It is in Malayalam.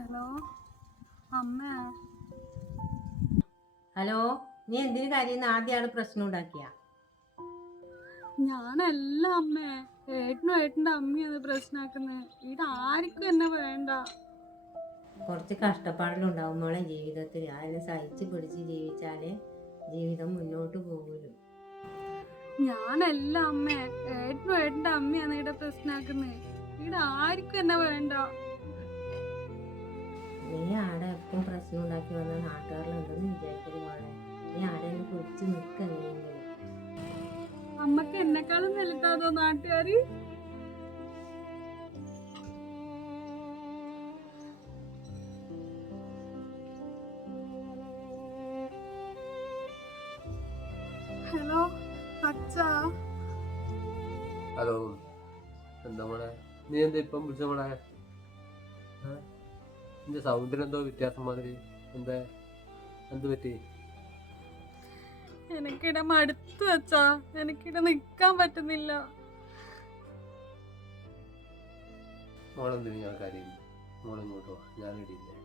ഹലോ അമ്മ. ഹലോ, നീ എന്തിനു കാര്യം ആദ്യം ആള് പ്രശ്നം ഉണ്ടാക്കിയ? ഞാനല്ല അമ്മേ, ഏട്ടനും ഏട്ടൻ്റെ അമ്മയാണ് പ്രശ്നമാക്കുന്നത്. ഇത് ആർക്കും എന്നെ വേണ്ട. കുറച്ച് കഷ്ടപ്പാടിലുണ്ടാവും മോളെ ജീവിതത്തിൽ. അതിനെ സഹിച്ച് പിടിച്ച് ജീവിച്ചാലേ ജീവിതം മുന്നോട്ട് പോകുള്ളൂ. ഞാനല്ല അമ്മേ, ഏട്ടനും ഏട്ടൻ്റെ അമ്മയാണ് ഇവിടെ പ്രശ്നമാക്കുന്നത്. ഇവിടെ ആർക്കും എന്നെ വേണ്ട. നീ ആടെ എപ്പം പ്രശ്നം ഉണ്ടാക്കി വന്ന നാട്ടുകാരിലുണ്ടെന്ന് വിചാരിക്കരുത് മോളെ. നീ ആടെ ഒന്ന് പിടിച്ച് നിൽക്കെങ്ങനെയെങ്കിലും. അമ്മക്ക് എന്നെക്കാളും വലുതാതോ നാട്ടുകാര്? ഹലോ അച്ഛാ. ഹലോ, എന്താ മോളെ? നീ എന്താ ഇപ്പം വിളിച്ച മോളെ? നിന്റെ സൗണ്ടിന് എന്തോ വ്യത്യാസം മാതിരി. എന്താ, എന്ത് പറ്റി? എനിക്കിടെ മടുത്തു അച്ഛാ, എനിക്കിടെ നിക്കാൻ പറ്റുന്നില്ല. മോളെന്തിനു ഞാൻ കാര്യം? മോളിങ്ങോട്ടോ, ഞാനിടിയില്ലേ?